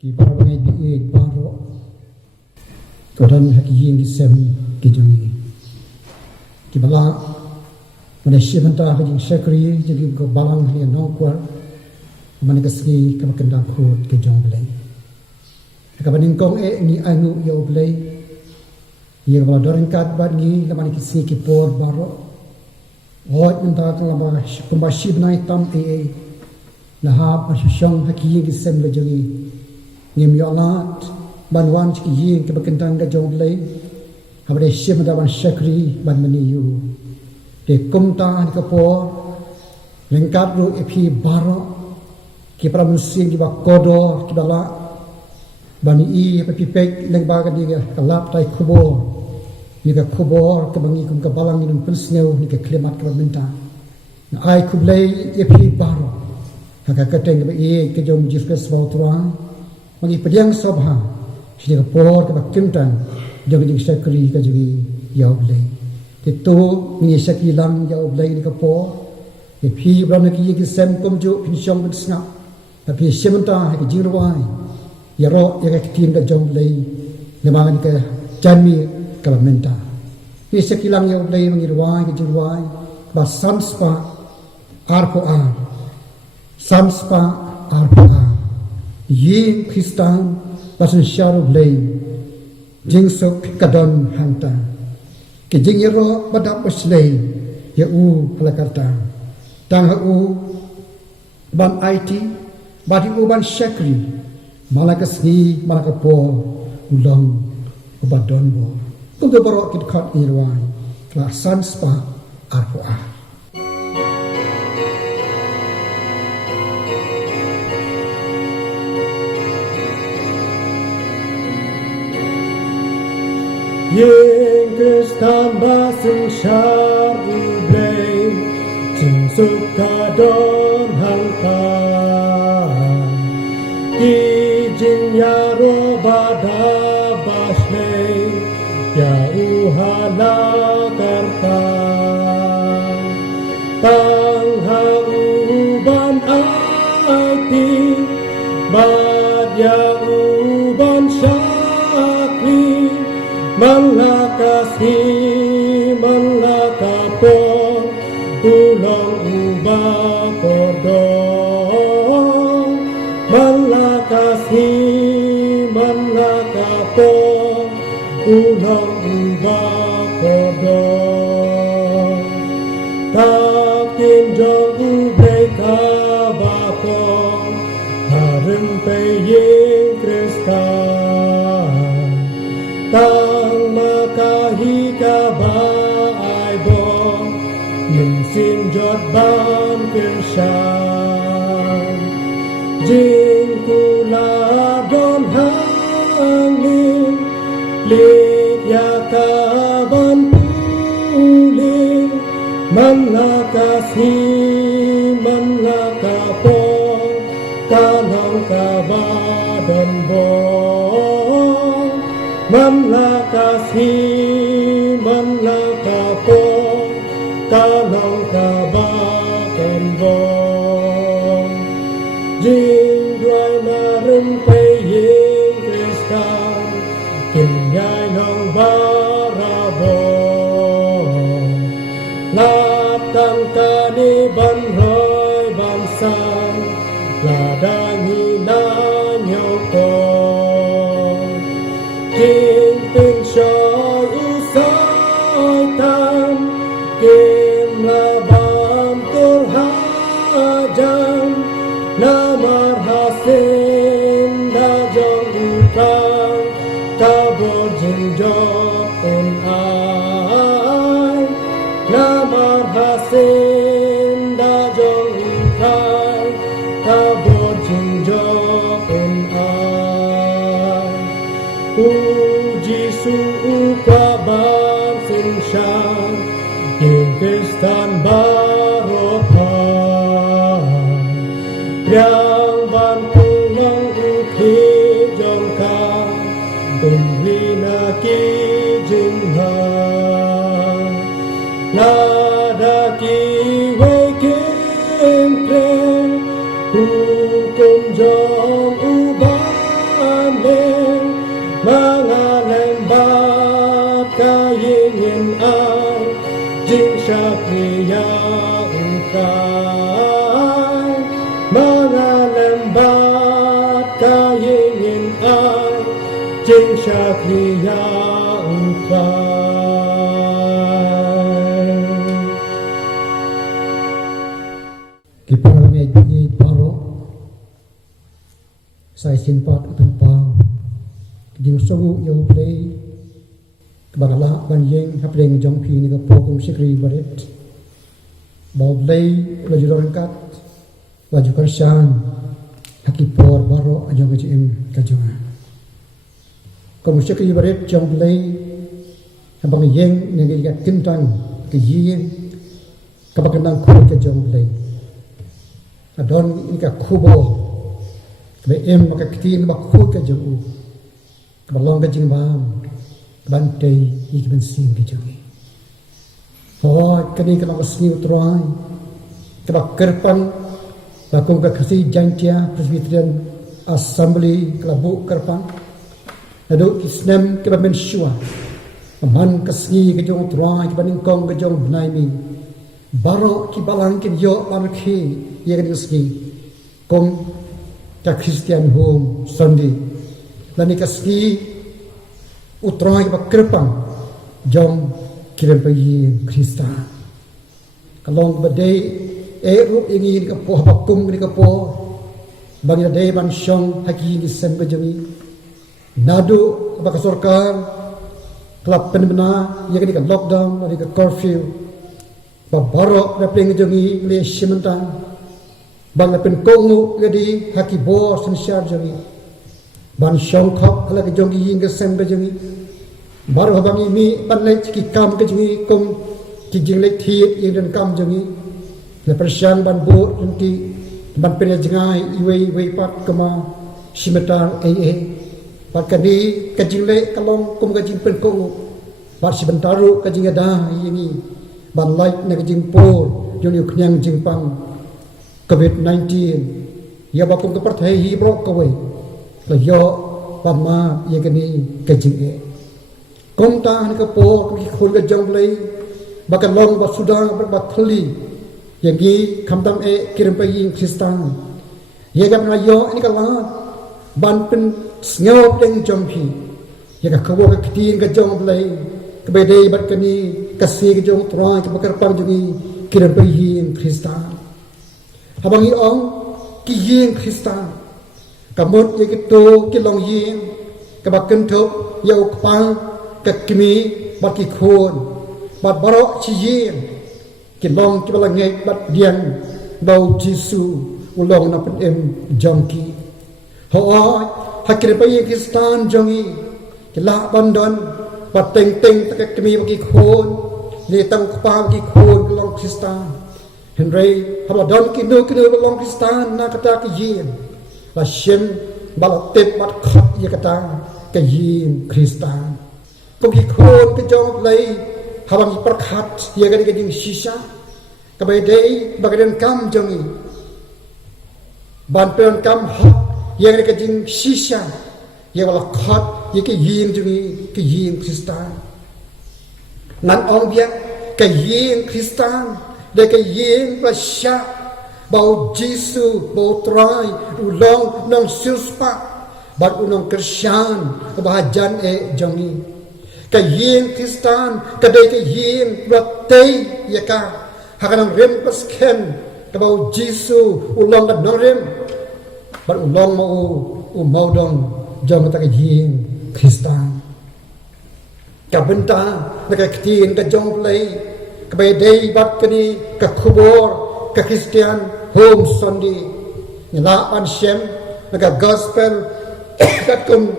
ki parabangai bi baro todan haki ying sem ki jungi ki bala mana shibanta haki shakri jadi ko balang ni no kwar mana kasgi ka kendang khut ki jong blai ka baning kong ni anu yo blai ye bala dorin kat bad ni ka mana kisi ki por baro hot menta ka lama kumbashib nai tam lahap asyong haki ying sem le jungi ngim yolat banwan ki ying ke bekentang ga jong lei habade shim da ban shakri ban mani yu de kumta ka po lengkap ru epi baro ki pramusin ki ba kodo ki bala bani i epi pek leng ba ga diga kalap tai kubo ni ka kubo ka bangi kum ka balang ni pensneu ni ka klemat ka minta na ai kublei epi baro ka kateng ba i ke jom jifes bautra magi pediang sobha sini ka por ka bakimtan jog jing sakri ka jugi yaublei te to ni sakilang yaublei ni ka por e phi bram ki ki sem kom jo phin shong bin sna ta phi semanta ha ki jirwai yaro ya ka tin ka jong lei le ma ni ka janmi ka menta ni sakilang yaublei mangi rwai ki jirwai ba samspa arpo a samspa arpo a ye Kristan basen sharu lei jing sok kadon hanta ke jing yero badap slei ya u palakarta tang ha u ban IT badi u ban shakri malakas ni malakapo ulong ubadon bo kudo baro kit khat irwai la sanspa arpo a Yeng Kristan basen syaru blei Jing suka don hangpa Ki jing yaro bada baslei Ya uhala karta Tang ha uban aiti Bad ya uban syakri Malakasi malakapo ulang uba kodo Malakasi malakapo ulang uba kodo Takin jong ublei kabako Harun peying Kristan Tang makahi ka baay bo Yung sinjot ban kirsyan Jing kula don hangin Lik yaka ban puli Manlakasi manlakapo Kanang kabadon bo Manlakasi manlakapo Kanang kabatan bo Jing duay na rin paying Kristan Kinyay ng barabo Latang kaniban roy bansan Ladangi na nyo ko Jing ping shoy usay tam Kim labam turhajan Namar hasin da jong utang Tabor jing jok un ay Namar hasin da jong utang Tabor jing jok un ay Puji suukaban sinsyan Yung Kristan baropan Yang ban pulang ukit jongka Tumri na ki jingha Lada ki wekin pre Hukum jong ubah ai chính Shakriya uklai Kipang ngay paro sa sinpat utang pao ding sogu yo play bagala ban yeng hapleng jong phi ni ka pogum sikri baret baw play la juron kat waju persan hakipor baro ajong em kajong kom sikri baret jong play habang yeng ni ka kintang ke yeng kabakanang ko ka jong play adon ni ka kubo be em maka kitin ba khu ka jong ka long ka jing bam ban tei ik ben sim ka jong ho kani ka ba sniu troai ka ba kerpan ba kong ka khasi jantia presbyterian assembly klabu kerpan ado isnem ka ba men shua man ka sni ka jong troai ka ba ning kong ka jong nai mi baro ki balang ki yo lan khi ye ka sni kong ta Christian home Sunday lani kaski utrai ba kerpang jom kirim bayi Krista kalong badai ru ingin ka po bakum ni ka po bagi dai ban shong haki ni semba jami nadu ba ka sarkar klap penbena ye ka lockdown ni ka curfew ba baro na peng jami le shimantang bang pen kongu gadi haki bo sensyar jami ban shong khop ala ke jongi ying ke sem ke jami bar habang imi ban le ki kam ke jami kom ki jing le thi ying den kam jami le persyang ban bo ki ban pen jangai iwei pat kama simetar pat kadi ke jing le kalong kom ke jing pen kongu pat sibentaru ke jing ada yingi ban lai ne ke jing por joni khnyang jing pang COVID-19 ya bakum ke partai hi bro kawai la yo pama ye kani kajing e kom ta ni ka po ki khul ga jong lei bakan long ba suda ba thli ye gi khamdam e kirim pa yin kristan ye ga na yo ni ka la ban pen snyo teng jong phi ye ka khawo ka kitin ga jong lei ka be dei bat kani ka si ga jong tra ka bakar pang jong kirim pa yin kristan habang iong ki yeng Krista kamot ye kito ki long yeng ka bakken thop ye ukpang ka kimi bat ki khon bat baro chi yeng ki long ki balang ngai bat dian bau jisu ulong na pen em jongki ho hakire pa ye Kristan jongi ki la bandon bat teng ta kimi bat ki khon le tang kpa ki khon long Kristan Henry habadon kinu balong Kristan na kata ke yin la shem balatet bat khat ye kata ke yin Kristan ko ki khon ke jong lei habang perkhat ye ga ke jing sisa ka bai dei bagaden kam jongi ban pen kam hot ye ga ke jing sisa ye wala khat ye ke yin jongi ke yin Kristan nan ong bia ke yin Kristan để cái yeng và sha bau Giêsu bau trai ulong nong silspa bat unong Christian kebahajan jongi cái yeng Kristan cái đây cái yeng và tây ya ka hakanang rem pasken cái bau Giêsu ulong dat nong rem bat ulong mau dong jong ta cái yeng Kristan ka benta cái kitin cái jong play kabai dei bat kani ka khubor ka Christian home Sunday la an shem ka gospel kat kum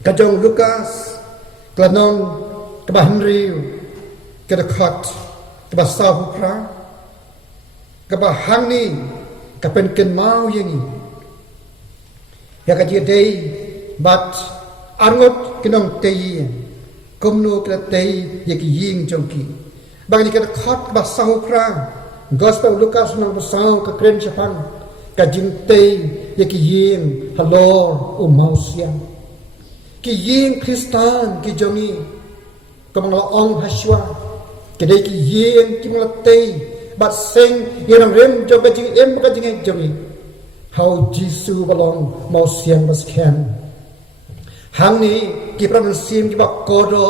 ka jong Lucas klanon ka Henry ka khat ka sahu pra ka hangni ka pen ken mau yengi ya ka dei bat angot kinong tei komno ka tei ye ki ying jongki bagi kita khat ba sahu kra gospel Lucas nang basau ka kren chapang ka jingtei ye ki yin halor mausia ki yin Kristan ki jongi kamang la ong haswa ke dei ki yin ki mlatei bat seng ye nang rem jo ka jing em ka jing jongi how Jisu balong mausia bas khan hang ni ki pramen sim ki bak kodo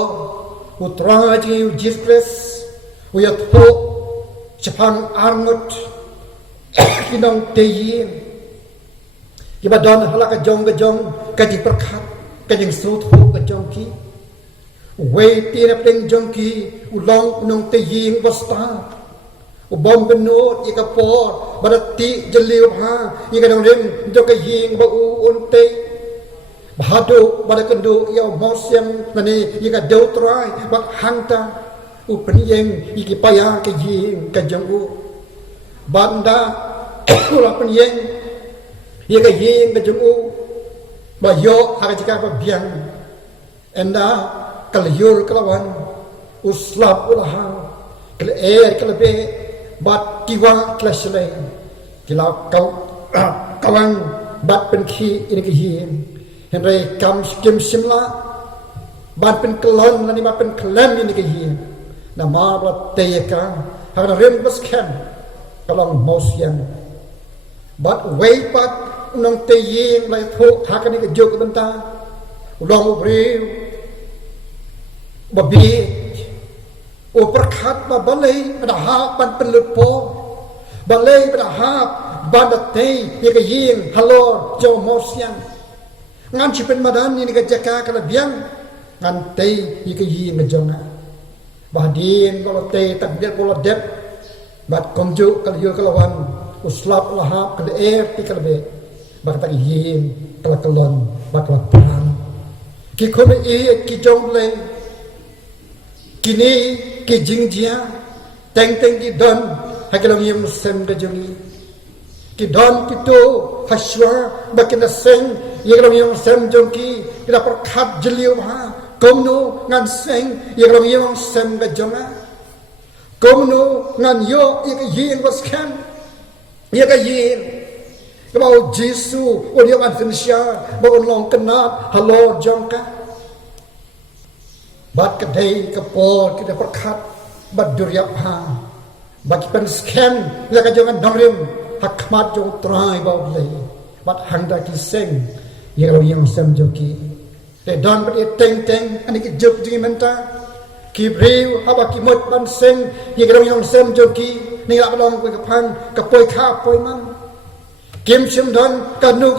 utra ji jistres uyat ho chapang arnut kinong teyin ki badon halaka jong ka di perkhat ka jing sut ho ka jong ki wei tina pleng jong ki ulong nong teyin basta ubom benut ika por barati jeliu ha ika dong rim jong ka yin ba u unte bahadu pada kendu ia mosiam nani ika deutrai bak hangta upenyeng iki paya ke yin ka jong banda ula penyeng ika yin ka jong ba yo ha jika ba biang enda kalyur kelawan uslap ulaha kele kelebe bat tiwa klasle kila kau kawan bat penki ini kehin henry kam skim simla bat pen kelon nani bat pen kelem ini kehin nama bat teyeka hana rem baskan kalong mosian bat wei bat nong teying lai tho hakani ke jog benta ulong ubriu babi o perkhat ba balai pada hak pan penlupo balai pada hak bandate ye ke yin halo jo mosian ngan chi pen madan ni ke jaka kala biang ngan te ye ke yin ke jonga badin kalau te tak dia kalau dep bat komju kala yo kala wan uslap lahap kala ti kala be ba tak yin kala kalon ba kala pan ki kome ki jong le kini ki jingjia teng ki don hakelong yem sem ga jongi ki don pito hashwa bakina seng yekelong yem sem jongki ila per khat jeliu ha komno ngan seng yekelong yem sem ga jonga komno ngan yo ye yin was kan ye ga yin kau Jesu odi an finisha ba long kenat halo jongka bat kedai kepol kita perkat bat duryap ha bagi pen scan la ka jangan dongrim hakmat jong trai bau le bat hangda ki seng ye lo yang sem joki te don bat teng ani ki jop ji menta ki breu haba ki mot ban seng ye lo yang sem joki ni la long ko ka phang ka poi kha poi man kim sim don ka nu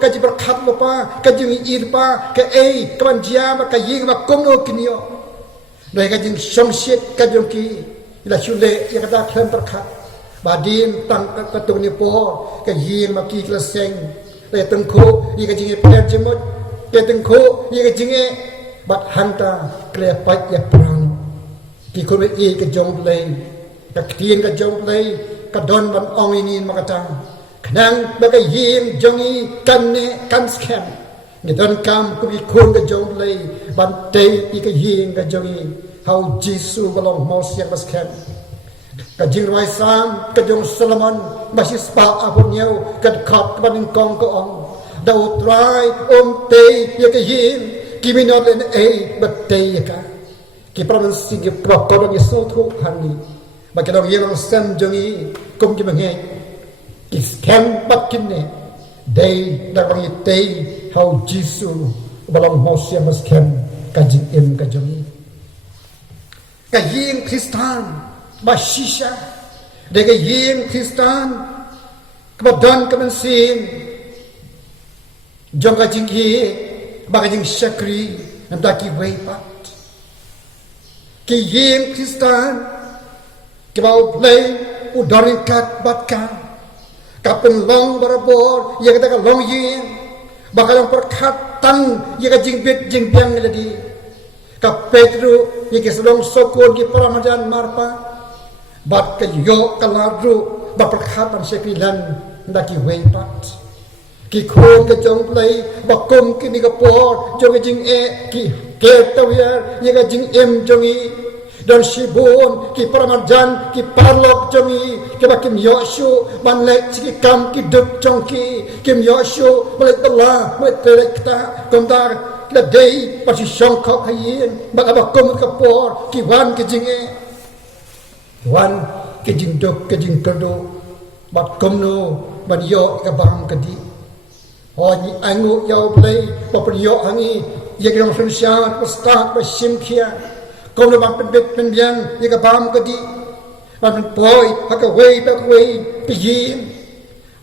ka ji berkat lupa ka ji irpa ka ka ban jia ba ka ying ba kom no kinio doi ka jing som shit ka jong ki ila chule ya ka da khem berkat badin tang ka tu ni po ka ying ma ki kla seng le teng ko yi ka jing pe jemot ke teng ko yi ka jing bat hanta kle pat ya prang ki ko be ka jong le ka tien ka jong le ka don ban ong ni ma ka tang nang bagai yim jongi kanne kan scam ni don kam ku bi kun ga jong lei ban te i ka yin ga jongi how Jesu balong mos yang bas scam ka jing rai sam ka jong Solomon basi spa abun yau ka khat ban kong ko ong da utrai te ye ka yin kimi no len bat te ye ka ki promen sig pro ko ni so thu hani ba ka dong yeng sam jongi kum ki bangai is can bakin ne day da bang itay how Jesu balong mosia mas can kajing im kajong ka yin Kristan ba shisha de ka yin Kristan ka don ka sin jong kajing hi ba kajing shakri anda ki way pat ki yin Kristan ka ba play udarin kat batkan kapun long barabor ye kata long yin bakalang perkhatan ye ka jingbet jingbiang lagi ka Pedro ye ke selong sokon ki paramajan marpa bat ka yo kaladru ba perkhatan sekilan ndaki weipat ki khon ka jong play ba kom ki ni ka por jong jing ki ke tawya ye ka jing em jongi dan sibun ki paramajan ki parlok jongi ki bakim yoshu manlek ki kam ki duk jongki kim yoshu malek Allah malek telekta kondar la dei pasi shongkok hayin bakabakom ka por ki wan ki jinge wan ki jing duk ki jing kerdo bat komno ban yo ka bang ka di oni angu yau play papriyo hangi ia ke dong fensian start ba simkhia kom lo bang pen biang ia ka bam ka di ban poi ha ka wei pi yin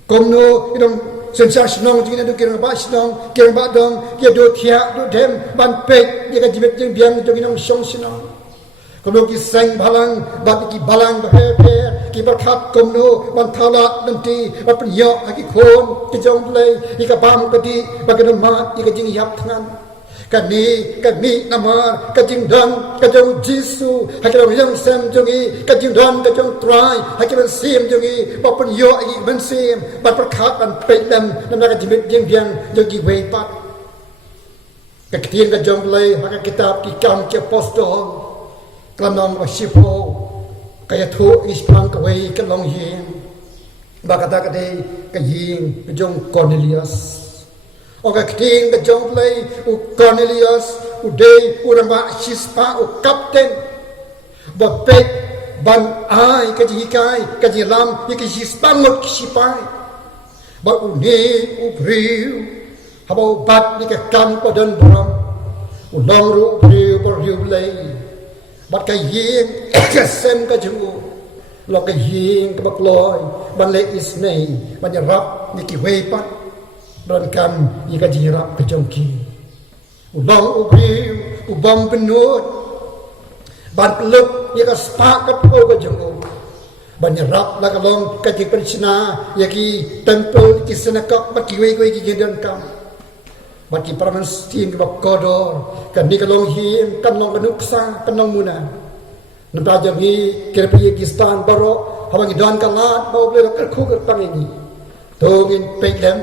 kom no dong sensation jing na do ke ba snong ke ba dong ke do thia do dem ban pe ia ka jibet jing biang do kinong song sinong kom lo ki sang balang ba ki balang ba he ki ba khat kom no ban thala dan ti ba pen yo ha ki khon ki jong lei ia ka bam ka di ba ka ma ia ka jing yap thangan kami namar kajing dan kajong Jisu hakilong yang sem jongi kajing dan kajong try hakilong sim jongi papun yo agi ben sim bat perkhat an pedam namna kajimit jeng biang jongi wei pat kakitien kajong lei haka kitab kikam ke apostol klamnong wasipo kaya thu ispang kawei kalong yin bakata kade kajing kajong Cornelius Oga kiting ka jong play u Cornelius u day u ramba shispa u captain ba pek ban ai ka ji kai ka ji lam ye ka shispa ngot sipai ba u ne u briu haba u bat ni ka kam pa dan bram u long ru briu pa riu lay bat ka yin ka sem ka jung lo ka yin ka ba ploy ban le is nei ban ya rap ni ki wei pat dan kam ika jirap kejongki ubang ubi ubang penut ban peluk ika spak kepo kejong ban nyerap la kalong kaji persina yaki temple ki senakak bat kiwe ki jendan kam bat ki paraman stin ba kodor kan ni kalong him kan long kanuksa kan long muna nampa jami kirpi ki stan baro habang dan kalat bau ble kal khu ker pangini tongin pegdam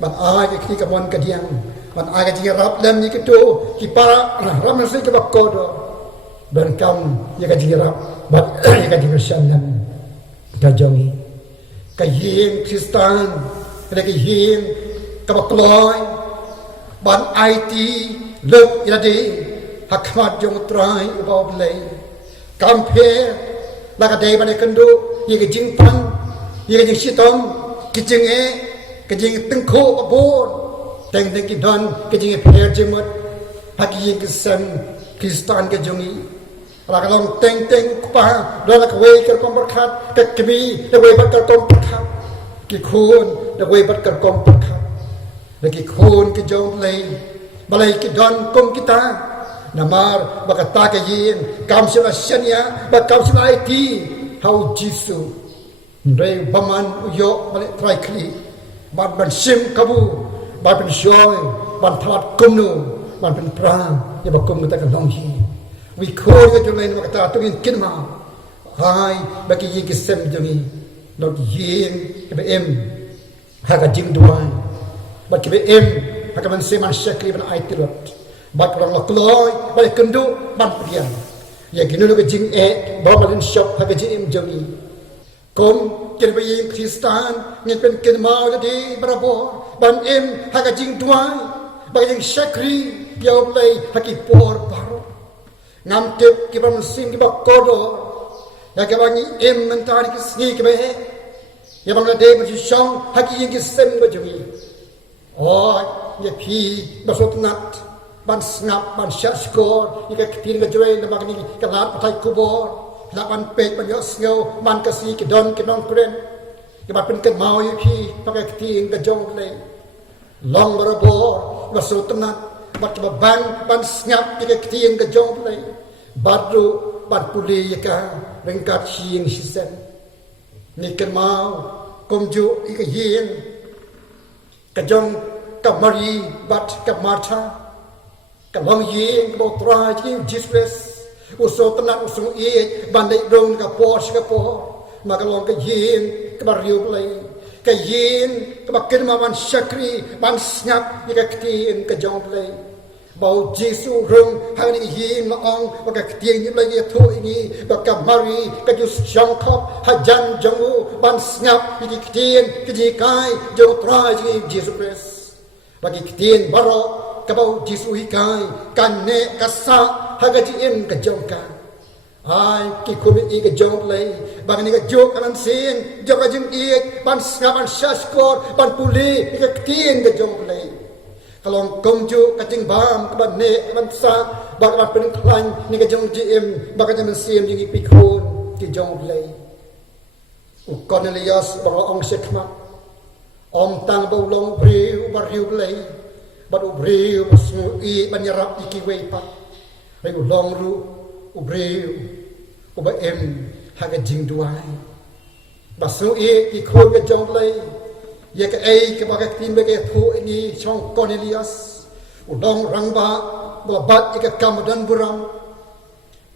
ban ai ke ki kamon ka diang ban ai ka jirap lam ni ketu ki para ram nasi ke bakodo dan kam ya ka jirap ban ya ka jirsan lam ka jongi ka yin Kristan ka yin ka bakloy ban IT lek ila de hakmat jong trai ubaw blay kampe la ka de ban kendo ye ka jingpan ye ka jing sitom ki jinge kajing tengko abon teng ki don kajing pher jemot haki ki sam Kristan ke jongi ala kalong teng pa don la kwei ker kom khat ka kbi la wei bat kar kom khat ki khun la wei bat kar kom khat la ki khun ki jong lei balai ki don kom kita namar bakata ka yin kam sila shania ba kam sila ti how Jisu ndai baman yo bale try kli ban sim kabu ban shoy ban phat kumnu ban prang ya ba kum ta ka long hi we khoi ga jolai ma ta to in kinma hai ba ki yi ki sem jongi no yin ke be em ha ka jing duan ba ki be em ha ka ban sem an shakri ban ai tirot ba ka la kloi ba kundu ban pian ya ginu ga jing e ba ban shop ha ka jing jongi kom kir bayi Kristan ngin pen kin mau di berabo ban em haga jing duai bagi jing shakri piau play haki por baro ngam tip ki bam sim ki bakodo ya ke bangi em mentari ki sni ki be ya bang de ba shong haki jing ki sem ba jumi oh ya pi basot nat ban snap ban shaskor ya ke tin ga joy na magni kalat patai kubor lapan pek ban yo sngo man kasi ki don ki non kren ki ba pen ken mau yu ki pakai ting ka jong le long barabo wasutna bat ba ban snap ki ka ting ka jong le badru bat puli ka rengkat hing sisen ni ken mau komju ka yin ka jong ka mari bat ka martha ka long yin bo tra ki Jesus uso tenang usung i bandai dong ka pos ka po makalong ka yin ka bariu play ka yin ka bakin maman shakri ban snap ka ktin ka jong play bau Jisu rung hang ni yin ma ong ka ktin ni play thu ini ba ka mari ka jus jong khop hajan jongu ban snap ki ktin ki ji kai jong tra ji Jesus Christ bagi ktin baro ka bau Jisu hikai kan ne ka sa hagaji in ka jongka ai ki kumi i ka jong play bang ni ka jok anan sin jok ka jing i ban skaban shaskor ban puli ka tin ka jong play Kalong komju kacing bam keban ne keban sa bakaban pen klan ni ka jong GM bakaban CM jingi pikon ki jong play Cornelius bang ong sekma om tang bo long briu bariu play badu briu masmu I banyarap iki wei pa riu long ru briu uba em haga jing duai basu I ki khon ka jong play ya ka ai ka baka tin be ke thu ini chong Cornelius udong rangba babat ika kamadan buram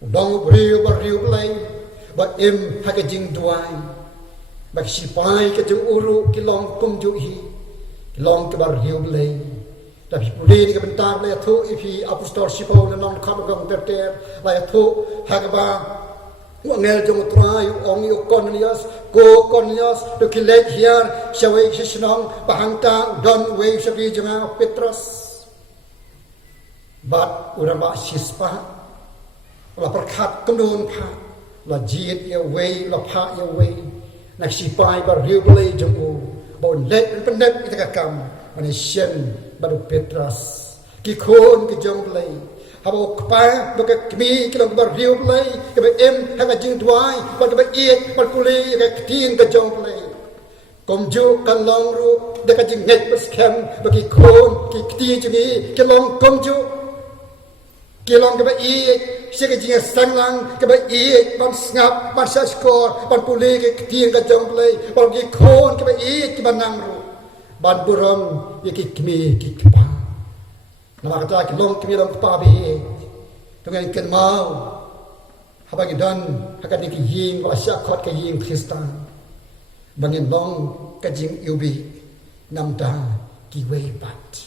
udong briu bariu play ba em haga jing duai bak sipai ke jung uru kilong kum ju hi kilong ke bariu play tapi puli ni ke bentar la thu ipi apostol sipo na non kham gam ter la thu haga ba ngel jong trai ong yu Cornelius to kilet here shawai shishnong bahangta don way shabi janga Petrus bat urama shispa la perkhat kemdun pha la jiet ya way la pha ya way nak sipai bar riulai jong bon let pendet kita kam ani shen baru Petrus ki khon ki jong play habo kpa baka kmi kilong bar riu play ke em hanga jing duai ba ke iet par puli ke tin ke jong play kom ju kan long ru de ka jing net bas kem baki khon ki ti jingi kilong kom ju kilong ke iet se ke jing sang lang ke iet ban ngap ban sa skor ban puli ke tin ke jong play ba ki khon ke iet ki ban nang ru ban buram ye ki kmi ki kpa nama kata ki long kmi long kpa be tungai ken mau habang dan hakan ki ying wala syakot ke ying Kristen bangin long ka jing yubi namda ki we bat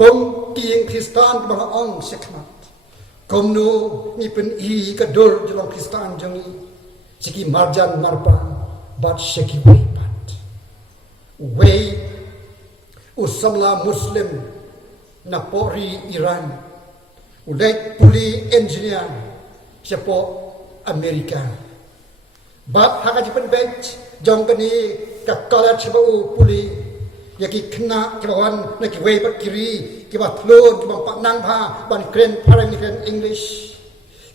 kom ki ying Kristen bang ong sekmat kom no ni pen I ka dor jolong Kristen jangi siki marjan marpa bat seki we bat we usamla muslim na pori Iran ulek puli engineer siapo Amerika bat haka jipen bench jong kani ka college ba puli yaki kena kibawan na kiwei pat kiri kibat lon kibang pak nang pha ban kren parang ni kren English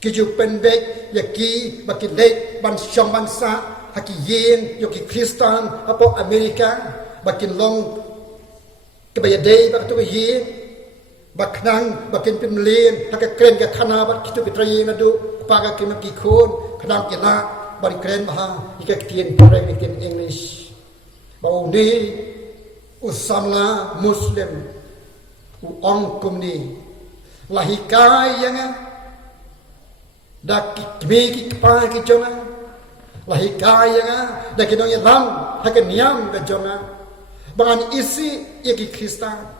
kiju pen bek yaki bakilek ban syam bansa haki yen yoki Kristen apo Amerika bakin long kebaya day bak tu yen baknang bakin pimlin haka kren ka khana bat kitu bitrai na du paga ki maki khon khanang kila bari kren maha ika kitien parang ni kren English bau ni usamla muslim ong kumni lahikai yang dak kmi ki pa ki jonga lahikai yang dak kinong yalam haka niam ka jonga bangan isi yaki Kristen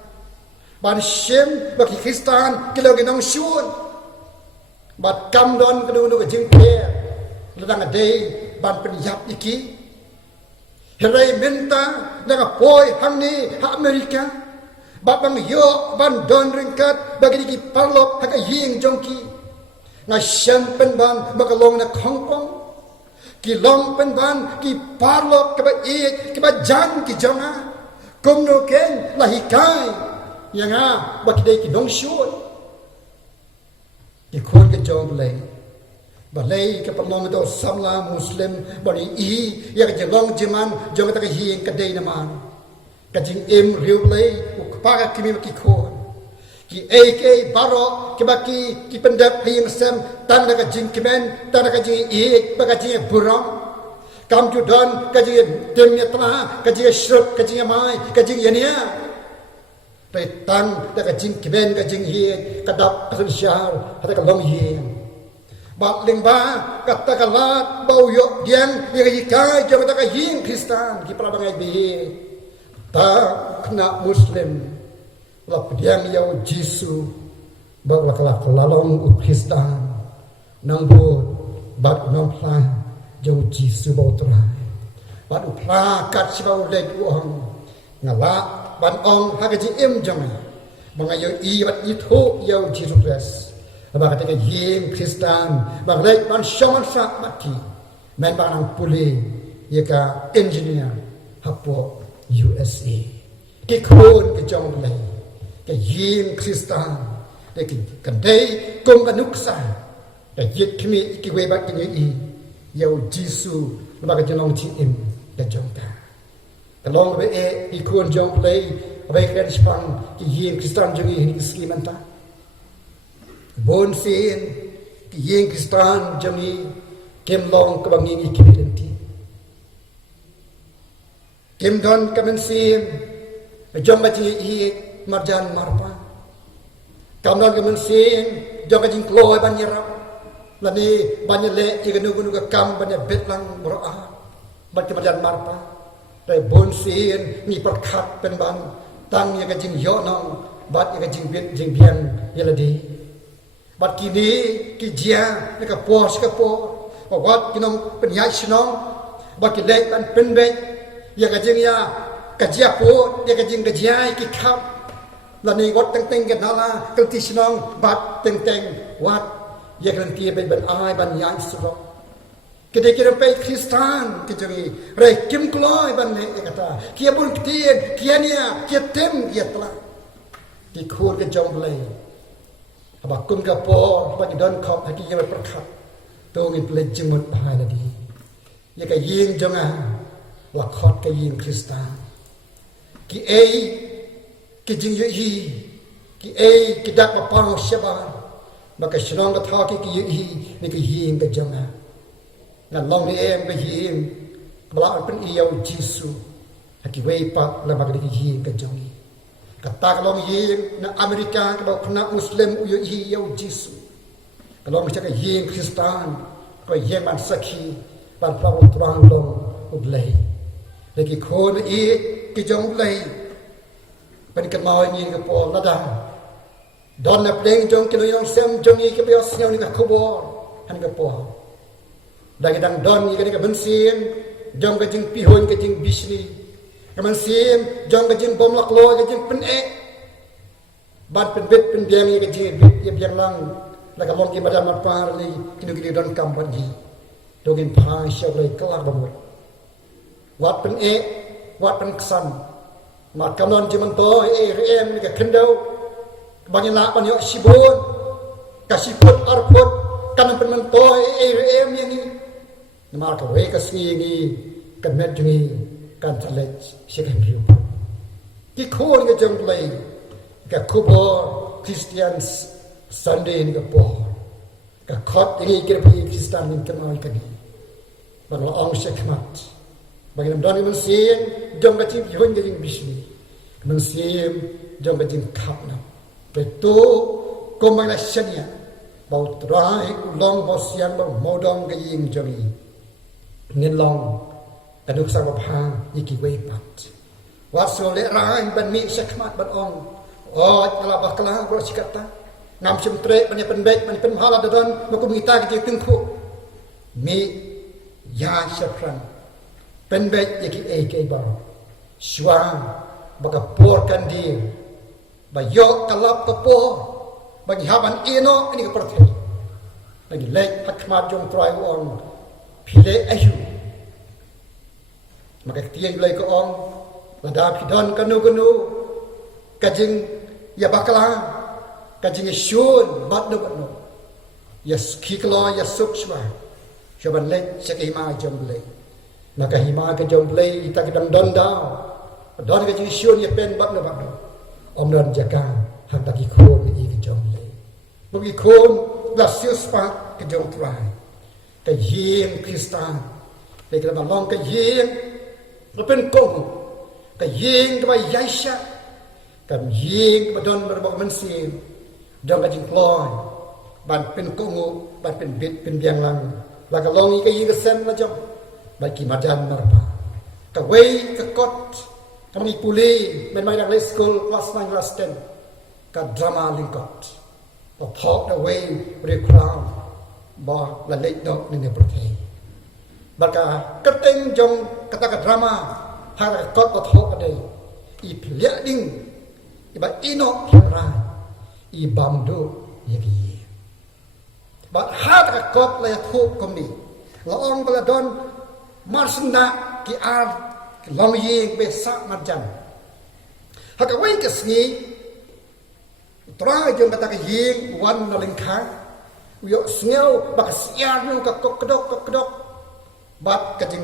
ban shem baki Kristen kilo ginong shun bat kam don kadu no jing pe ladang day ban penyap iki herai menta daga poi hangni ha Amerika bat bang yo ban don ringkat bagi ki parlok haka ying jongki na shem pen ban makalong na Hongkong ki long pen ban ki parlok ka e ki ba jang ki jonga komno ken lahikai yang baki dai ki dong shun ki khon ke jong lay balai ke pamong do samla muslim bani I ya ke long jiman jong ta ka hing ka dai naman ka jing em riu lay ku pa ka kimi ki khon ki AK baro ki baki ki pendap hing sem tan ka jing kimen tan ka jing I ba ka jing buram kam ju don ka jing tem ya tla ka jing shrut ka jing mai ka jing yania Pai tan ta ka jing kiben ka jing hi ka dap ka syar hata ka long hi ba ling ba ka ta ka lat bau yo diang ye ka jong ta ka hing Kristen ki pra bangai bi ta kena muslim la diang yo Jisu ba la kala lalong Kristen nang bo ba nong pla jo Jisu ba tra ba du pla kat si ba le uang ngala ban ong hagaji em janga banga yo I bat I tho yo Jesus Christ ba ka te yem Kristen ba le ban shaman sa mati men ba nang puli ye ka engineer hapo USA ki khon ke jong le cái yên Christian để cái đây công cái nước sa để giết cái quê bắc cái gì yêu Giêsu là cái lòng chi im cái chúng ta cái lòng về cái cuốn trong play về cái spang cái yên Christian trong cái skim anh ta bon sin cái yên Christian trong cái kem long cái bằng cái kibirenti kem don cái bên sin trong cái marjan marpa kamnon ke mensin joga jing kloy ban yerap lani ban le iganu gunu ka kam ban betlang boroa ban ke marjan marpa dai bonsin ni perkhat pen ban tang ya ka jing yo nong bat ya ka jing bet jing bian yeladi bat kini ki jia ni ka pos ka po wat kinong pen yai sinong bat ki le ban pen be ya ka jing ya ka jia po ya ka jing ka jia ki khap là này gót teng teng cái đó là cái tí sinong bát teng teng wat giờ cái tí bên bên ai bên nhảy sụp cái đấy cái đó bên Christian cái chỗ này rồi kim cloy bên này cái ta kia bún tiền kia nia kia tem kia tla cái khuôn cái trong này bà cung cái po bà cái đơn khóc hay cái gì mà bật khát tôi nghĩ lên chừng một hai là đi giờ cái yên trong là khót cái yên Christian cái ấy cái chính gì cái ấy cái đặc mà bao nhiêu mà cái sinh cái thao cái gì này cái gì cái giống là lòng đi em cái gì mà là bên yêu Giêsu cái way pa là mà cái gì cái giống cái ta lòng gì na America cái đó na Muslim yêu Giêsu cái lòng cái gì Christian cái gì man sakhi ban phao trăng lòng ublay cái khôn ấy cái giống ublay bên cái mồi nhìn cái bò là đằng đòn nẹp đen trong cái lối xem trong cái bèo xèo cái khô bò hành cái bò đại cái đằng đòn cái bên xiên trong cái chừng pi hôn cái chừng bisni cái bên xiên trong cái chừng bom lạc loi cái chừng bên e bát bên bết bên biang cái chừng bết biang lang là cái long cái madam mặt pa này cái đòn cầm bên gì tôi cái phai xèo lấy cái lạc bông vắt bên e vắt bên xăm mà cảm ơn chúng tôi em cái khinh đâu bao nhiêu lá bao nhiêu sibun cái sibun arput cảm ơn mình tôi em như này mà cái way cái suy nghĩ cái mệt như cái thật là sẽ cái hiểu cái khôn cái trong này cái kubo Christian Sunday cái po cái khót cái Christian mình cái nói cái gì bằng là ông sẽ khmat bagi nam dani mensim jom ka chim hon ka jing bisni mensim jom ka jing khap na petu ko mai la shania bau trai long bo sian bo modong ka jing jomi ngin long ka duk sa pa iki we pat waso le rai ban mi sakmat ban ong o ala bakla bro sikata ngam sim tre ban pen bek ban pen hala don ma ko ngita ka jing tung khu mi ya shafran pen bek yaki cái bar shwa baka por kandir ba yo kalap ka po bagi haban ino ini ka perthai lagi lek hakmat jong try on phile ayu maka tiang lay ko on lada phidon kanu kajing ya bakla kajing shun bat no yes kiklo ya sukshwa shaban lek sakima jong lek maka hima ke jom play ita ke dang don dao don ke jing shun ye pen bak no bak no om don jaka hang ta ki khon ni ke jom play bo ki khon la siu spa ke jom try ke yeng Christian le ke ba long ke yeng nó pen kong ke yeng ke ba yaisha kam yeng ba don ba bak men sim don ke jing ploy ban pen kong ban pen bit pen biang lang la ka long ke yeng ke sem la jom bagi marjan marpa ka way ka kot kami puli men mai dang school class 9 class 10 ka drama lingkot pa thok the way re crown ba la lek dok ni ne prothe baka kateng jong kata ka drama ha ka kot pa thok ade i phlia ding i ba ino ra i bam do yaki ba ha ka kot la thok kom ni la ong bala don marsna ki ar long yeng be sak marjan haka wei ke sngi trai jong kata ke ying wan na lingkha yo sneu bak siar nu ka kedok bat ka jing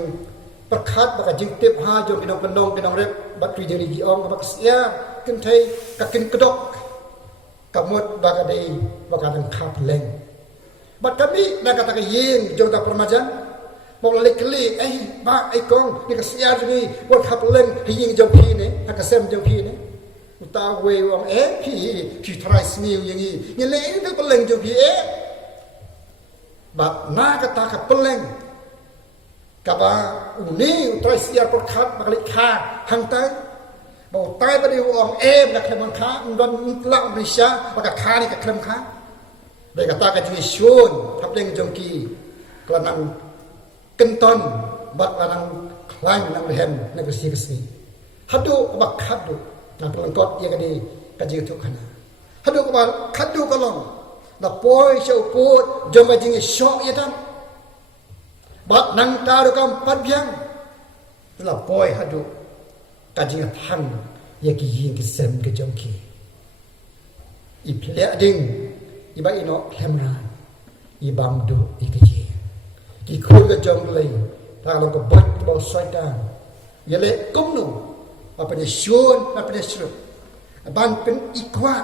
perkhat bak jing tip ha jong kinong rep bat tri jeri giong bak siar kin thai ka kin kedok kamut bak dei bak lingkha leng bat kami na kata ke ying jong ta permajan mau lekli ba kong ni ka siar ni wat khap leng ying jong phi ne ka sem jong phi ne ta we wong phi try snew yang ni le ni peleng jong phi bat na ka ta ka peleng ka ba uni try siar por khat ba li kha hang tai bao tai ba di wong na khlem kha don la ri sha ba ka kha ni ka khlem kha de ka ta ka ji shun thap leng jong ki ka nang ken ton bat ba nang klang nang hem na ka si hadu ba khadu na pelengkot ia kadi kaji tu kana hadu ko khadu ko long na poi shau put jom ba jing shok ya tam bat nang ta ru kam pat biang la poi hadu kaji than ya ki yin ki sem ke jom ki i ple ding i ba ino khamra i bam du i ki khul ke jom lei ta lo ko bat bo soi ta ya le kum nu apa dia syun, apa dia syuruk ban pen ikwa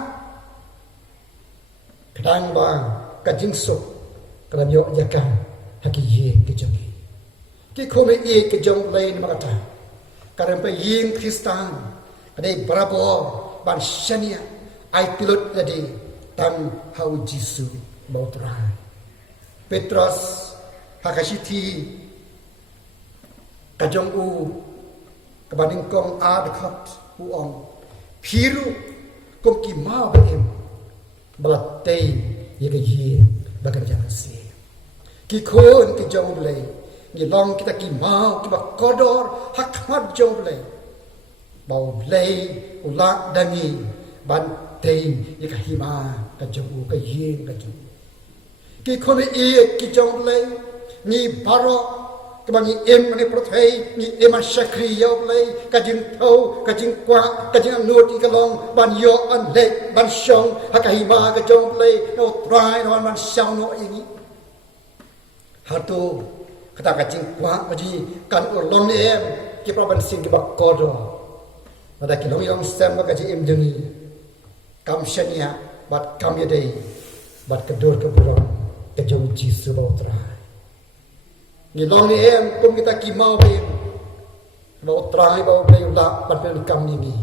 kadang bang kajing sok kadang yok jaka haki ye ke jongi ki kome ye ke jong lain makata kadang pe yin kristan adai brabo ban shania ai pilot jadi tam hau jisu bautra Petros hakashiti kajong u kabanding kong adkhat uong phiru kom ki ma ba em balatei ye ge ye bagan jang si ki khon ki jong le ni long kita ki ma ki ba kodor hakmat jong le bau le ula dangi ban tei ye ka hima ka jong u ka ye ka jong ki khon e ki jong le ni baro kebagi ni prothei ni shakri yau play kajing thau kajing kwa kajing nut i kalong ban yo an le ban shong hakahima ka jong play no try no ban shong no ini hatu kata kajing kwa kaji kan ulong ni ki proban sing ki bak kodo ada ki long yong sem ka kaji jengi kam shania bat kam yadei bat kedur ke burong ke jong jisu bau try ni long ni kum kita ki mau be lo try bau be la ban pe kam ni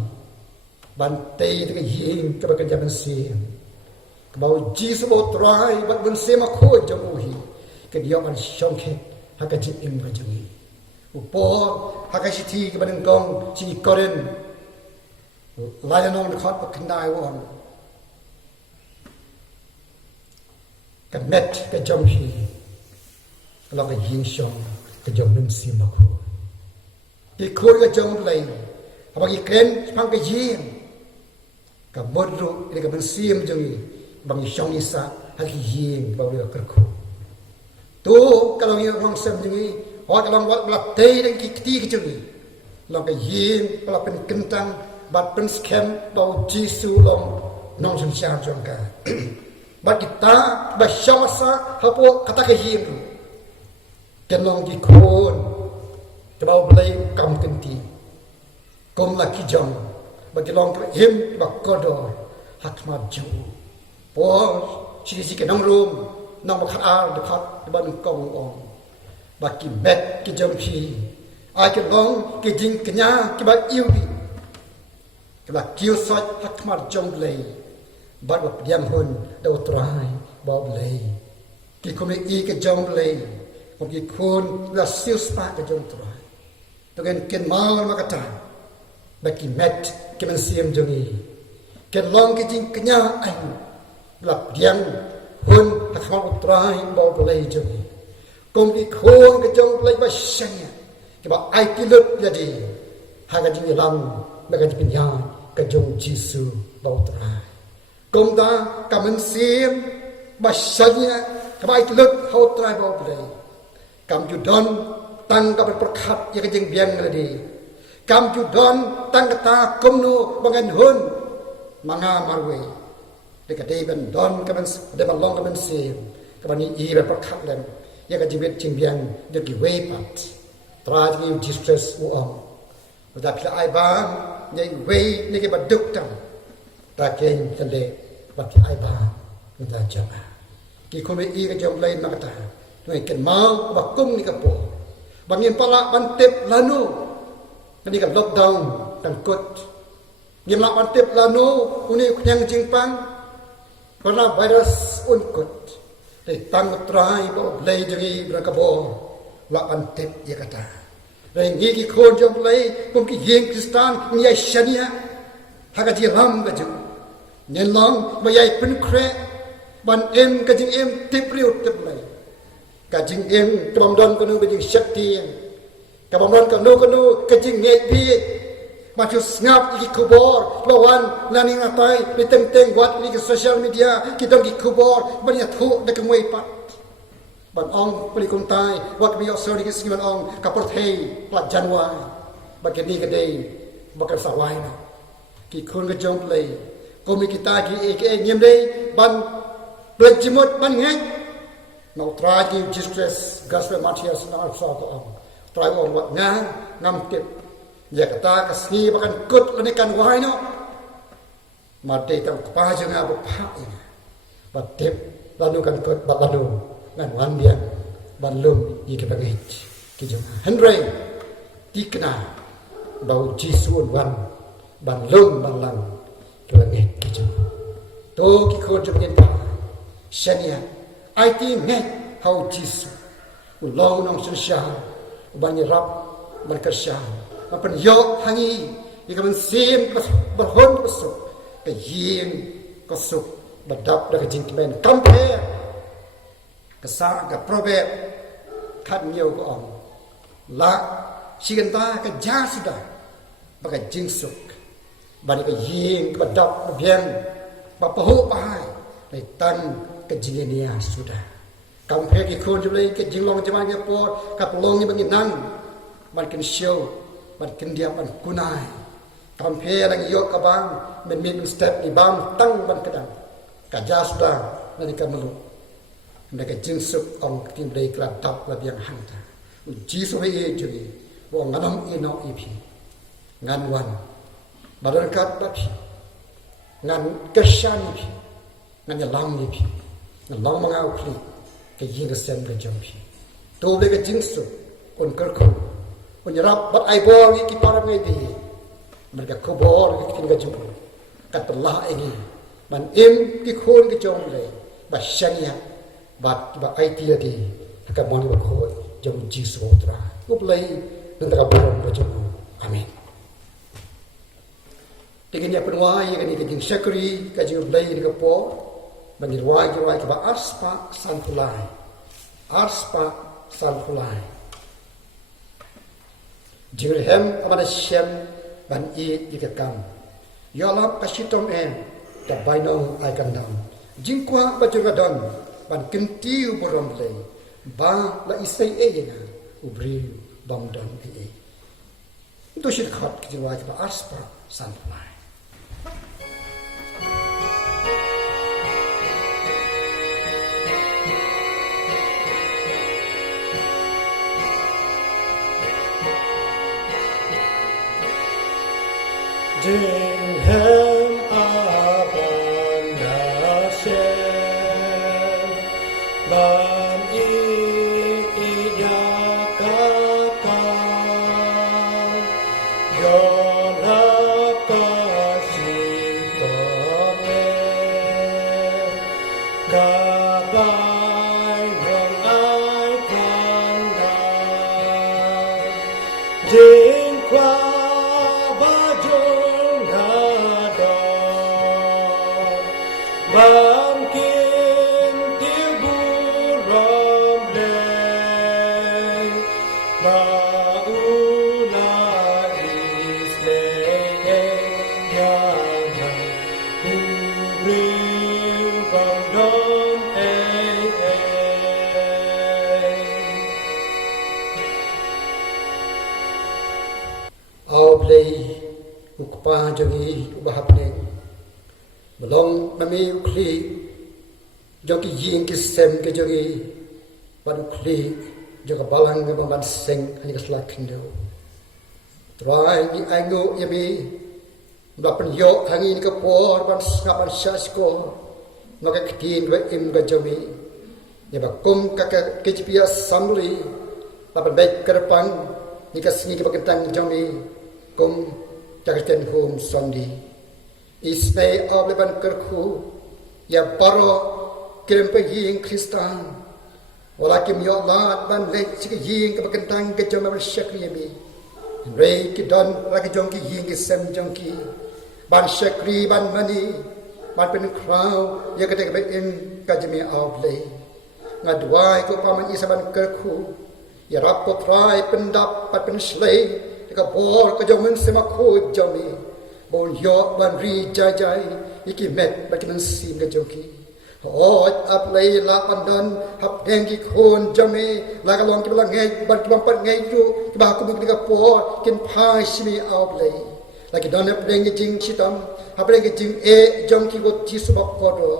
ban tei te yin ka ba ka jaban si bau ji so bau try ban bun se ma kho jong u hi ke dia ban shong khe ha ka ji im ka jong u po ha ka shi ti ka ban kong chi koren la ya nong de khat pa khandai won ka net ka jong hiเราก็ยิงชองก็จงนึงซีมาคูที่คุยก็จงเลยบางทีเกณฑ์พังก็ยิงกับมดรูนี่ก็เป็นซีมจงบางชองนิสาให้ยิงบางเรื่องกระคูตัวก็ลองยังลองเสมจงพอก็ลองวัดบัดเตยดังกี่ตีก็จงเราก็ยิงเราเป็นกันตังบัดเป็นสแคมเราจีสูลองน้องสัญชาติจงกันบัดกิตาบัดชาวสาเขาพวกกตะกยิงกันลองกี่คนจะเอาไปกำกันทีกรมลักกิจงบัดลองเอ็มบักกอดอหักมาจูพอชีสิกันน้องรูมน้องบักขัดอาดขัดบันกององบักกิเม็ดกิจงพีไอ้กันลองกิจิงกันยากิบักอิวบีกิบักคิวซอดหักมาจงเลยบัดบักเดียมหุ่นดาวตรายบอบเลยกิคงไม่อีกันจงเลยผมกิคนละซิลสปากับจงตรายตัวกันกินมาแล้วมากระจายแบบกินเม็ดกินมันเสียมจงอีกินลองกินจริงกินยาไอ้หลับเดียงหุ่นหักมาตรายบอบเลยจงอีกงกิคนกับจงเลยแบบเชียกิบไอ้กิลุดจะดีหากจริงลำไม่กันจะเป็นยากับจงจิสูบอบตรายกงตากับมันเสียมแบบเชียกับไอ้กิลุดเขาตรายบอบเลยกำจุดอนตั้งกับเป็นประคับยังจึงเบียงเลยดีกำจุดอนตั้งกตากุมนูบังเงินหุ่นมังงามาเว เด็กเดบันดอนกับมันเดบันลองกับมันเสียกับมันอีแบบประคับเลยยังกับชีวิตจริงเบียงจะกี่เวปัดตราที่ดิสเทรสอุอมแต่พี่ไอ้บ้านยังเวนี่ก็บัดดุจังตาเก่งทะเลบัดพี่ไอ้บ้านมันจะจบกี่คนไม่อีก็จมเลยนักตาด้วยกันเมาบักกุ้งนี่ก็ปวดบางอย่างปลาบันเต็บลานูนี่ก็ล็อกดาวน์ตั้งกดยังละบันเต็บลานูอุนี่ยังจริงปังkarena virus unkut dari tanggut trai bawa belai jadi berkabo lawan tep ia kata dari gigi khon jom belai mungkin yang Kristen nyai shania haga di ram baju nyelong mayai penkre ban em kajing em tep riut tep belai kajing em kebamdon kanu kajing syakti kebamdon kanu kajing ngepi macam ngap di kubur lawan lani ngatai di teng-teng buat di sosial media kita di kubur banyak tu dekat muipat ban ong pelikun tai buat biok sori ke sini ban ong kapur thei plat janwai bagian ni kedai bakal sawai na ki khun ke jom play komi kita ki eke nyem dei ban blejimut ban ngai nau tragi distress gospel Matias na alsa to ong trai on wat ngam tip ya kata kesini bahkan kut lenikan wahai no mati tam kepaja ngabu pak ini batip lalu kan kut lalu ngan wan dia balum di kebangit kijung Henry dikna bau jisun wan balum balang kebangit kijung to kikon jumien pa shania IT net how jisu ulau nong susah banyak rap berkesyah apa yok hangi jika mensim berhon kesuk keyin kesuk berdap dari jingkmen compare kesak ke probet kat nyau ko om la siganta ke jasda bagai jingsuk bani ke yin berdap bian bapahu bahai dai tan ke jingenia sudah compare ki khon julai ke jinglong jamanya por kat long ni bangin nang man ken showมันกินเดียบมันกุนายทำเพลงยกกระบังมันมีสเต็ปอีบามตั้งมันกระดังกะยาสุดานั่นก็มลุนั่นก็จึงสุกองทีมเด็กระดับระเบียงหันตาจีสุเอจุยบอกงานน้องอีนออีพีงานวันบาร์กัดบัพีงานกระชานีพีงานยาลังนีพีงานลองมังเอาคลีก็ยิงกระเซ็นกระจมพีตัวเด็กก็จึงสุกคนกระคนmenyerap beraibor ni kiparan ngaiti mereka kubur kita jumpa kata Allah ini man im ki khon ki jom le ba shania ba IT lagi ka mon ba khoi jom ji sotra uplai nan ta ba ba jom amin tegenya penwai kan ni jing syakri ka jing uplai ni ka po ban ni wai ka ba arspa sanfulai Jirhem amana shem ban I ikakam. Yolam kasitom en ta bainong ai kandam. Jingkwa bajugadon ban kentiu boromle ba la isai ena ubri bamdan e. Itu shit khat kijwa ba aspa sanfly. Jinhem Abanashem Ban Iyakakan Yonakashitome Gabay Nong Ay Kandan Jinkwa Bangkin tiburam lay Baula islay Yana Ubril Bangdon Au play ukpa jogi ubahapne belong mami ukli joki ying ki sem ke jogi padu ukli joka balang ke bamban seng ani ke selak kindo trai ni aingo yami mlapan yo hangin ke por ban skapan shasko maka kitin we im ga jomi ya ba kum ka kejpia assembly lapan baik ke depan ni ka singi ke bakentang jomi kum jagaten home Sunday isme ableban kerku ya baro kirim pergi yang Kristen walakim ya Allah ban lek sik ying ke bakentang ke joma syakri yami rei ki don lagi jongki ying ki sem jongki ban syakri ban mani ban pen crow ya kete ke in kajmi outle ngadwai ko paman isaban kerku ya rap ko try pendap pat pen slay ka bor ka jomen sema ko jomi bon yo ban ri jajai iki met bakinan sim ga joki hot ap lay la pandan hap dengi khon jomi la ka long ki blang ngai ban ki bang pat ngai ju ki ba ku bi ka por kin phai simi out lay la ki don ap dengi jing chitam hap dengi jing e jongki go jisu ba kodo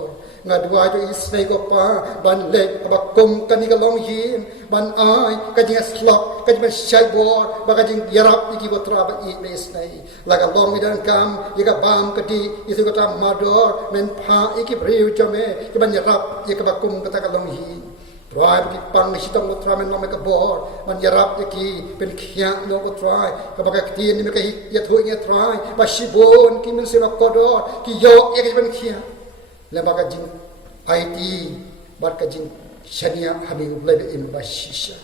ngadwa jo isnai go pa ban le ka ba kum kani ka long yin ban ai ka jing slap ka jing shai bor ba ka jing yarap iki go tra ba i be isnai la ka long mi dan kam i ka bam ka di isu ko ta mador men pha iki briu jo me ki ban yarap i ka ba kum ka ta ka long yin try ki pang si tong tra men ma ka bor ban yarap iki pen khia no ko try ka ba ka tin ni me ka ya thu ya try ba shibon ki men se ma ko do ki yo e ka ban khia lembaga jing IT barka jing shania hami lebe im bashisha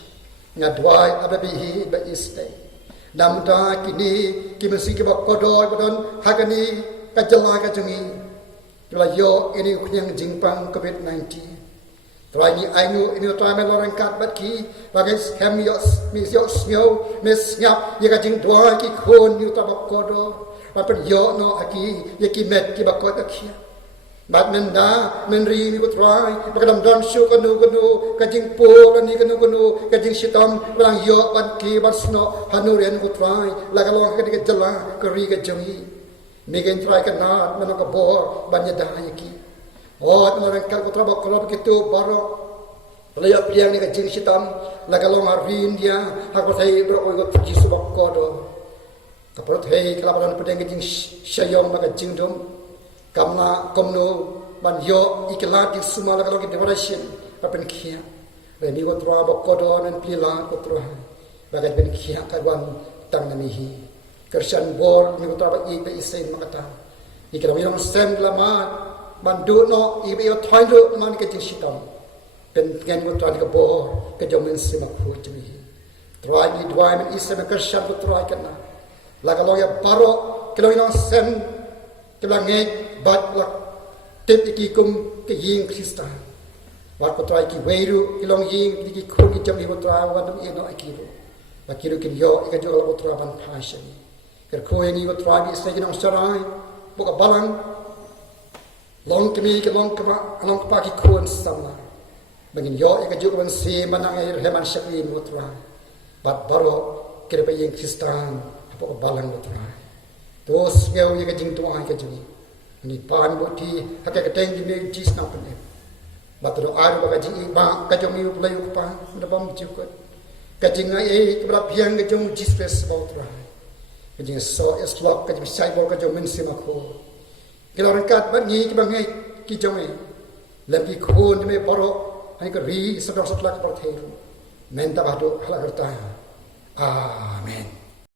ngadwai ababi hi ba istay namda kini kimasi ke bakodor bodon hagani kajala ka jungi tula yo ini kunyang jingpang COVID-19 trani ainu ini trame lorang kat bat ki bagai hem yo mi yo smyo mes ngap ye ka jing dwa ki khon yu ta bakodor bapen yo no aki ye ki met ki bakod akhia bat menda menri ni ko try bakadam don shu kanu kajing pol ni kanu kajing sitam lang yo ban ki ban sno hanurian ko try la ka long ka de jala ka ri ka jami mi gen try ka na man ka bor ban ya da ki ot orang ka ko tra ba ko ki tu baro la ya priang ni kajing sitam la ka long arin dia ha ko thai bro ko ji su ba ko do ka pro thai ka ba na pedeng kajing shayom ba ka jing dom kamna komno ban yo ikla di sumala kalau kita devotion apen khia re ni ko tra ba ko do nan pila ko tra bagai ben khia ka wan tang nami hi kersan bor ni ko tra ba i be isen makata ikra mi sem lama ban du no i be yo thoi do man ke jing sitam pen ngan ko tra ka bo ke jo men se ma khu ji tra ni dwai men isen kersan ko tra kana la kalau ya paro kilo ino sem kilo ngai bat lak tip iki kum ke ying Kristen wat ko try ki weiru ilong ying iki khon ki jam ni ko try wat dum ino akiru bakiru kin yo ika jo ko try ban passion ker ko ni ko try bi se kinam sarai boka balang long ki mi ke long ka ki khon samla bangin yo ika jo ban se manang ai heman shakri mo try bat baro ker ba ying Kristen boka balang ko try tos ngeu ika jing tuai ka jini ni pan boti hakka keteng di me jis na pene batro aru ba ji ba ka jom yu play pa na bam chukot ka jing ai ka bra piang ka jom jis pes ba tra ka jing so es lock ka jim sai bo ka jom men sima ko ki la ran kat ba ni ki ba ngai ki jom ai lam ki khon me paro ai ka ri sa dor sa tlak par the men ta ba do hala karta amen